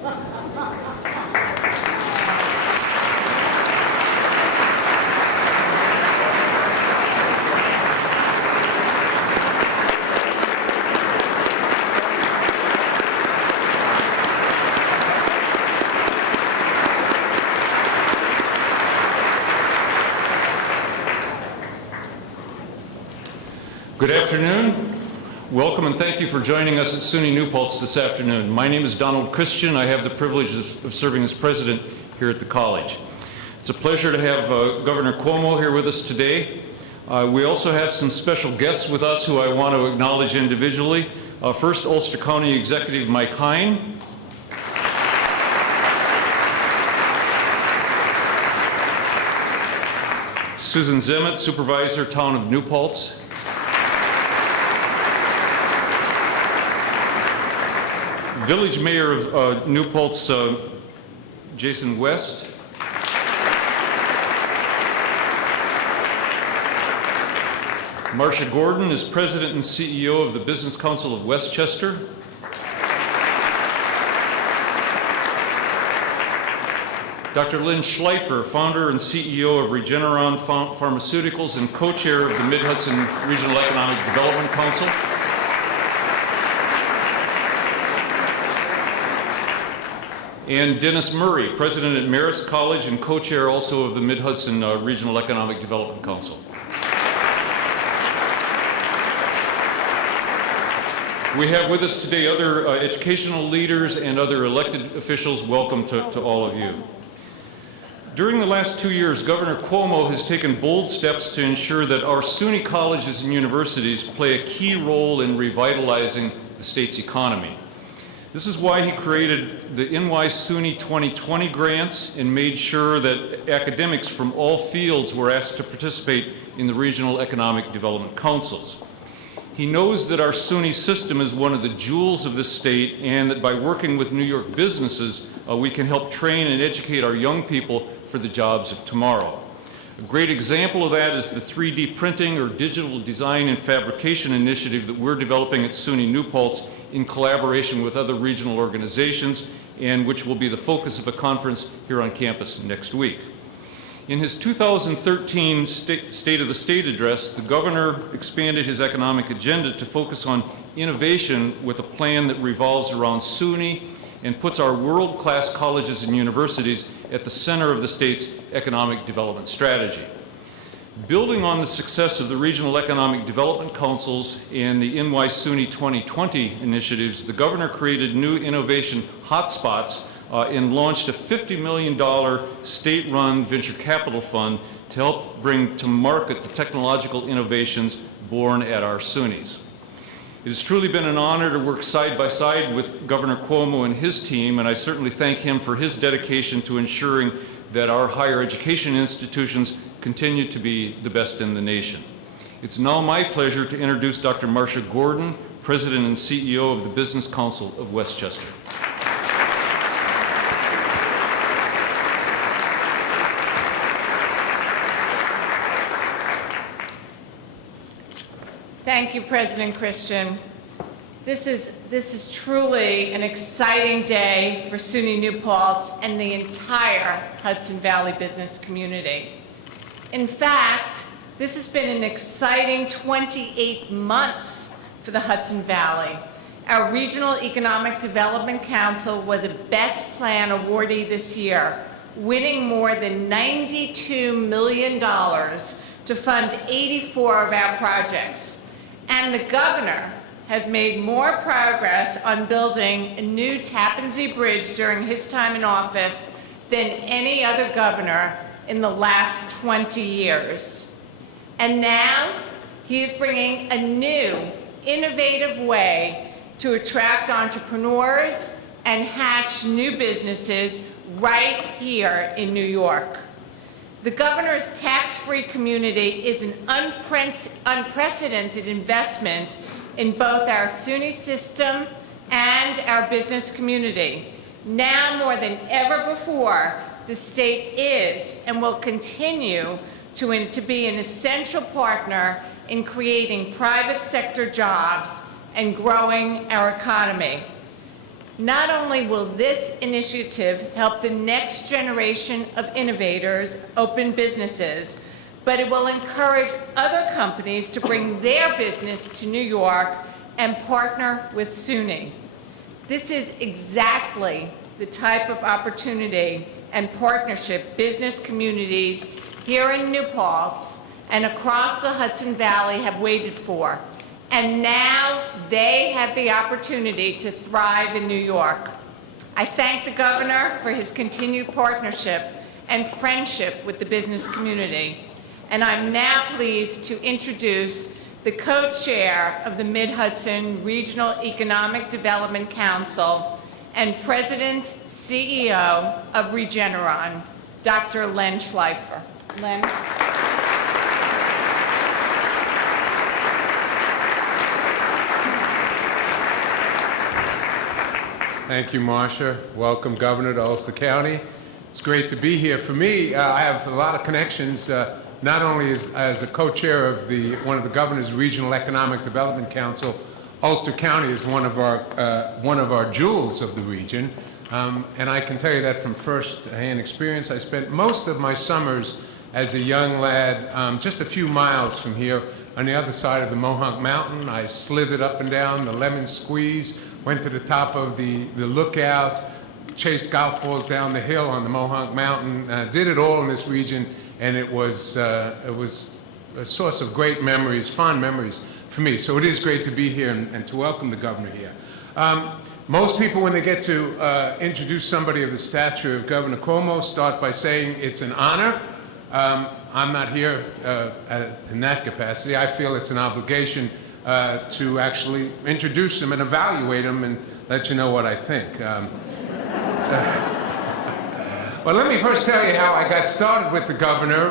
Good afternoon. Welcome and thank you for joining us at SUNY New Paltz this afternoon. My name is Donald Christian. I have the privilege of serving as president here at the college. It's a pleasure to have Governor Cuomo here with us today. We also have some special guests with us who I want to acknowledge individually. First, Ulster County Executive Mike Hine. Susan Zemet, Supervisor, Town of New Paltz. Village Mayor of New Paltz, Jason West. Marcia Gordon is President and CEO of the Business Council of Westchester. Dr. Lynn Schleifer, founder and CEO of Regeneron Pharmaceuticals and co-chair of the Mid-Hudson Regional Economic Development Council. And Dennis Murray, president at Marist College and co-chair also of the Mid-Hudson Regional Economic Development Council. We have with us today other educational leaders and other elected officials. Welcome to all of you. During the last 2 years, Governor Cuomo has taken bold steps to ensure that our SUNY colleges and universities play a key role in revitalizing the state's economy. This is why he created the NY SUNY 2020 grants and made sure that academics from all fields were asked to participate in the regional economic development councils. He knows that our SUNY system is one of the jewels of this state and that by working with New York businesses, we can help train and educate our young people for the jobs of tomorrow. A great example of that is the 3D printing or digital design and fabrication initiative that we're developing at SUNY New Paltz in collaboration with other regional organizations, and which will be the focus of a conference here on campus next week. In his 2013 State of the State address, the governor expanded his economic agenda to focus on innovation with a plan that revolves around SUNY and puts our world-class colleges and universities at the center of the state's economic development strategy. Building on the success of the Regional Economic Development Councils and the NY SUNY 2020 initiatives, the governor created new innovation hotspots and launched a $50 million state-run venture capital fund to help bring to market the technological innovations born at our SUNYs. It has truly been an honor to work side by side with Governor Cuomo and his team, and I certainly thank him for his dedication to ensuring that our higher education institutions continue to be the best in the nation. It's now my pleasure to introduce Dr. Marcia Gordon, President and CEO of the Business Council of Westchester. Thank you, President Christian. This is truly an exciting day for SUNY New Paltz and the entire Hudson Valley business community. In fact, this has been an exciting 28 months for the Hudson Valley. Our Regional Economic Development Council was a Best Plan awardee this year, winning more than $92 million to fund 84 of our projects. And the governor has made more progress on building a new Tappan Zee Bridge during his time in office than any other governor in the last 20 years. And now he is bringing a new, innovative way to attract entrepreneurs and hatch new businesses right here in New York. The governor's tax-free community is an unprecedented investment in both our SUNY system and our business community. Now more than ever before, the state is and will continue to be an essential partner in creating private sector jobs and growing our economy. Not only will this initiative help the next generation of innovators open businesses, but it will encourage other companies to bring their business to New York and partner with SUNY. This is exactly the type of opportunity and partnership business communities here in New Paltz and across the Hudson Valley have waited for. And now they have the opportunity to thrive in New York. I thank the governor for his continued partnership and friendship with the business community. And I'm now pleased to introduce the co-chair of the Mid-Hudson Regional Economic Development Council and President, CEO of Regeneron, Dr. Len Schleifer. Len. Thank you, Marcia. Welcome, Governor, to Ulster County. It's great to be here. For me, I have a lot of connections, not only as a co-chair of one of the Governor's Regional Economic Development Council. Ulster County is one of our jewels of the region, and I can tell you that from first-hand experience. I spent most of my summers as a young lad just a few miles from here on the other side of the Mohawk Mountain. I slithered up and down the Lemon Squeeze, went to the top of the lookout, chased golf balls down the hill on the Mohawk Mountain, did it all in this region, and it was a source of great memories, fond memories for me. So it is great to be here and to welcome the governor here. Most people, when they get to introduce somebody of the stature of Governor Cuomo, start by saying it's an honor. I'm not here in that capacity. I feel it's an obligation to actually introduce them and evaluate them and let you know what I think. Well, let me first tell you how I got started with the governor,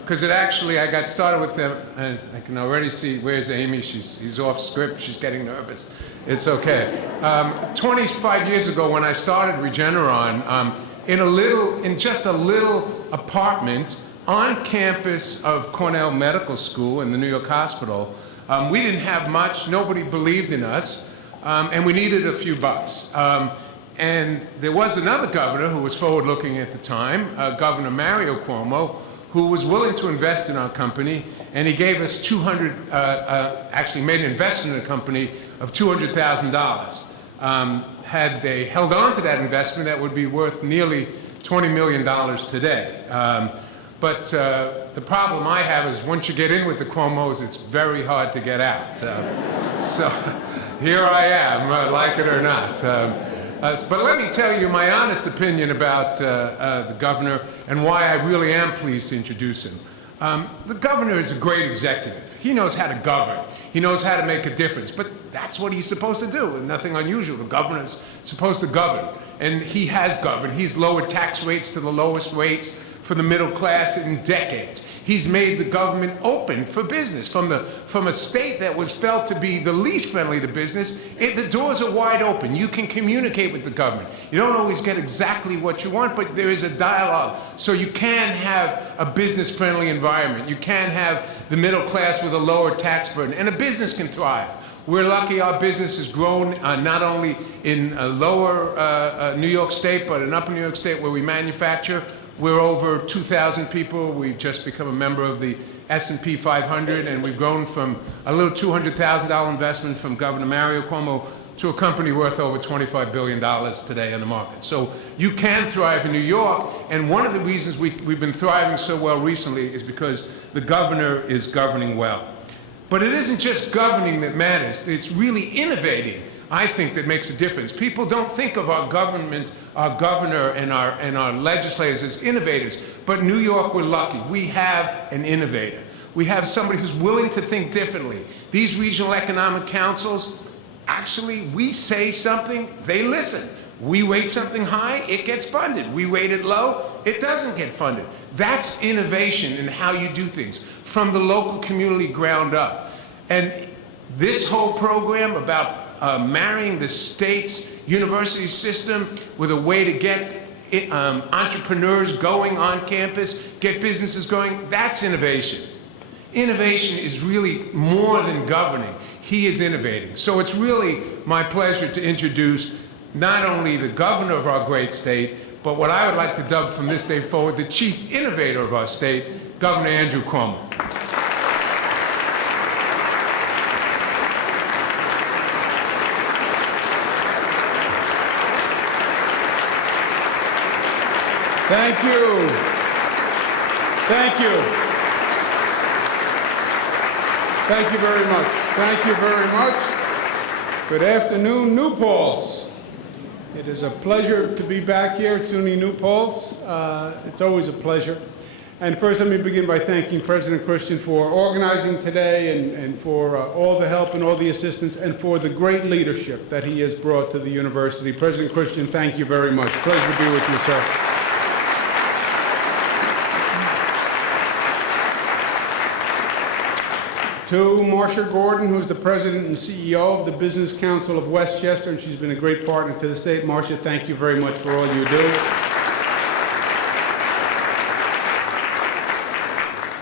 because I got started with them, and I can already see, where's Amy? She's off script, she's getting nervous. It's okay. 25 years ago when I started Regeneron, in just a little apartment on campus of Cornell Medical School in the New York Hospital. We didn't have much, nobody believed in us, and we needed a few bucks. And there was another governor who was forward-looking at the time, Governor Mario Cuomo, who was willing to invest in our company, and he gave us actually made an investment in the company of $200,000. Had they held on to that investment, that would be worth nearly $20 million today. But the problem I have is once you get in with the Cuomos, it's very hard to get out. So here I am, like it or not. But let me tell you my honest opinion about the governor and why I really am pleased to introduce him. The governor is a great executive. He knows how to govern. He knows how to make a difference. But that's what he's supposed to do, and nothing unusual. The governor's supposed to govern, and he has governed. He's lowered tax rates to the lowest rates for the middle class in decades. He's made the government open for business. From a state that was felt to be the least friendly to business, the doors are wide open. You can communicate with the government. You don't always get exactly what you want, but there is a dialogue. So you can have a business-friendly environment. You can have the middle class with a lower tax burden, and a business can thrive. We're lucky our business has grown not only in lower New York State, but in upper New York State where we manufacture. We're over 2,000 people. We've just become a member of the S&P 500, and we've grown from a little $200,000 investment from Governor Mario Cuomo to a company worth over $25 billion today in the market. So you can thrive in New York, and one of the reasons we've been thriving so well recently is because the governor is governing well. But it isn't just governing that matters. It's really innovating, I think, that makes a difference. People don't think of our government, our governor, and our legislators as innovators. But New York, we're lucky. We have an innovator. We have somebody who's willing to think differently. These regional economic councils, actually, we say something, they listen. We rate something high, it gets funded. We rate it low, it doesn't get funded. That's innovation in how you do things from the local community ground up. And this whole program about marrying the state's university system with a way to get entrepreneurs going on campus, get businesses going, that's innovation. Innovation is really more than governing. He is innovating. So it's really my pleasure to introduce not only the governor of our great state, but what I would like to dub from this day forward, the chief innovator of our state, Governor Andrew Cuomo. Thank you. Thank you. Thank you very much. Thank you very much. Good afternoon, New Paltz. It is a pleasure to be back here at SUNY New Paltz. It's always a pleasure. And first, let me begin by thanking President Christian for organizing today and for all the help and all the assistance and for the great leadership that he has brought to the university. President Christian, thank you very much. Pleasure to be with you, sir. To Marcia Gordon, who's the president and CEO of the Business Council of Westchester, and she's been a great partner to the state. Marcia, thank you very much for all you do.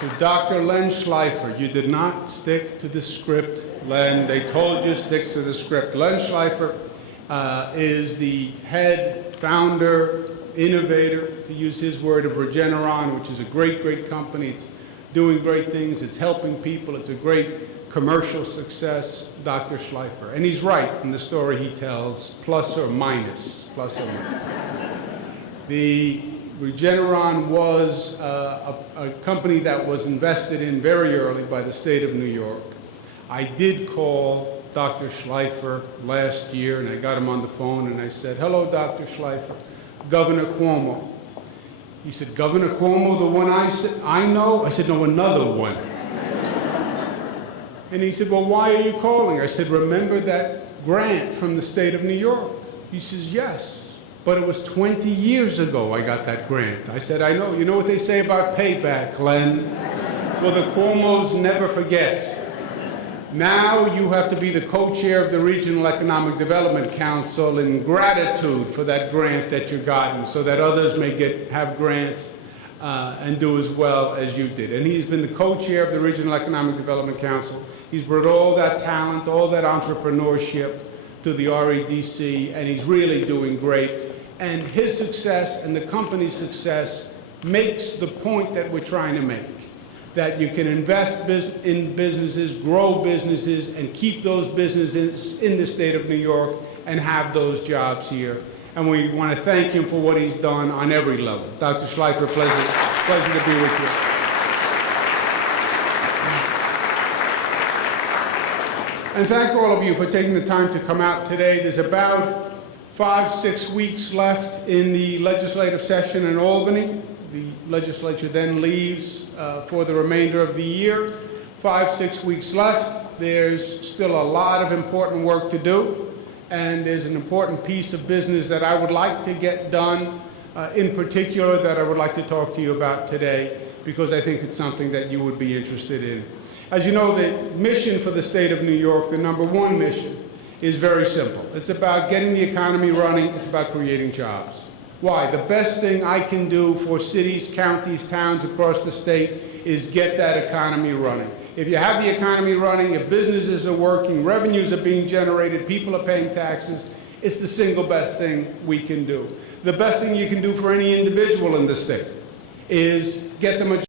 To Dr. Len Schleifer, you did not stick to the script, Len. They told you stick to the script. Len Schleifer is the head, founder, innovator, to use his word, of Regeneron, which is a great, great company. It's doing great things. It's helping people. It's a great commercial success, Dr. Schleifer. And he's right in the story he tells, plus or minus, plus or minus. The Regeneron was a company that was invested in very early by the state of New York. I did call Dr. Schleifer last year, and I got him on the phone, and I said, "Hello, Dr. Schleifer, Governor Cuomo." He said, "Governor Cuomo, the one I know?" I said, "No, another one." And he said, "Well, why are you calling?" I said, "Remember that grant from the state of New York?" He says, "Yes, but it was 20 years ago I got that grant." I said, "I know. You know what they say about payback, Len? Well, the Cuomos never forget. Now you have to be the co-chair of the Regional Economic Development Council in gratitude for that grant that you've gotten, so that others may have grants and do as well as you did." And he's been the co-chair of the Regional Economic Development Council. He's brought all that talent, all that entrepreneurship to the REDC, and he's really doing great. And his success and the company's success makes the point that we're trying to make, that you can invest in businesses, grow businesses, and keep those businesses in the state of New York and have those jobs here. And we want to thank him for what he's done on every level. Dr. Schleifer, pleasure to be with you. And thank all of you for taking the time to come out today. There's about 5-6 weeks left in the legislative session in Albany. The legislature then leaves for the remainder of the year. 5-6 weeks left. There's still a lot of important work to do, and there's an important piece of business that I would like to get done, in particular, that I would like to talk to you about today, because I think it's something that you would be interested in. As you know, the mission for the state of New York, the #1 mission, is very simple. It's about getting the economy running. It's about creating jobs. Why? The best thing I can do for cities, counties, towns across the state is get that economy running. If you have the economy running, if businesses are working, revenues are being generated, people are paying taxes, it's the single best thing we can do. The best thing you can do for any individual in the state is get them a